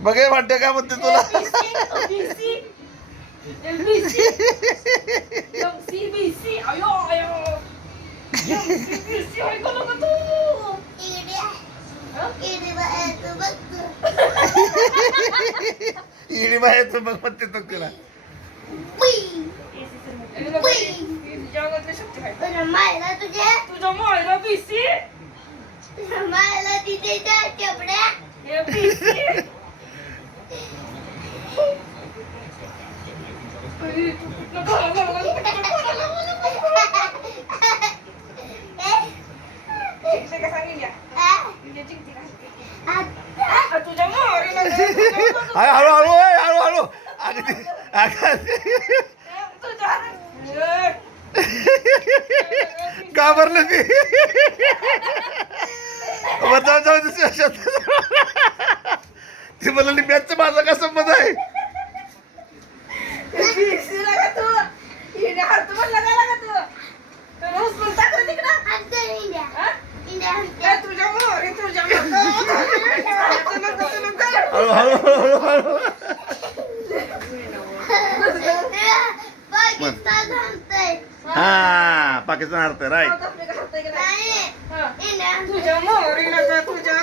बघ हे म्हणते काय म्हणते तुला इडी बाहेर तू बघ म्हणते तो तुला तुझ्या मायला बीसी तुझ्या मायला तिथे चपड्या हळूहळू हळूहळू घाबरलं ती ती म्हणाली मॅचचा माझा का संबंध आहे हा पाकिस्तान हरतंय राईट तुझ्या मोहरीला तुझ्या